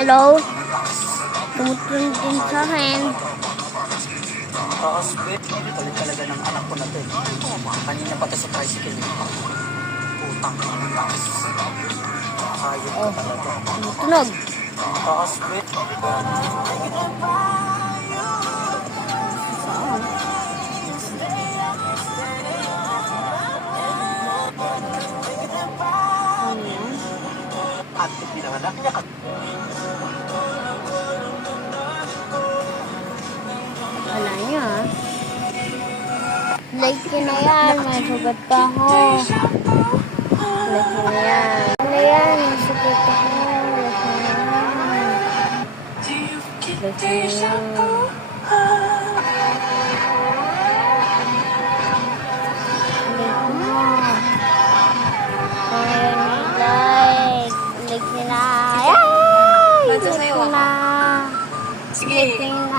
Hello? Tumutulong din sa akin. Kakaswit. Galit talaga ng anak ko na to. Kanina pa to sa tricycle. Putang. Hayop ko talaga. Tumutunog. Kakaswit. Saan? Ano yan? At pinanganak niya ka. Wala niya ah. Like ko na yan. May sugat pa ako. Like ko na yan. Ano yan? May sugat ako. Like ko na yan. Like ko na yan. Like nila. Ay! Like ko na. Sige. Like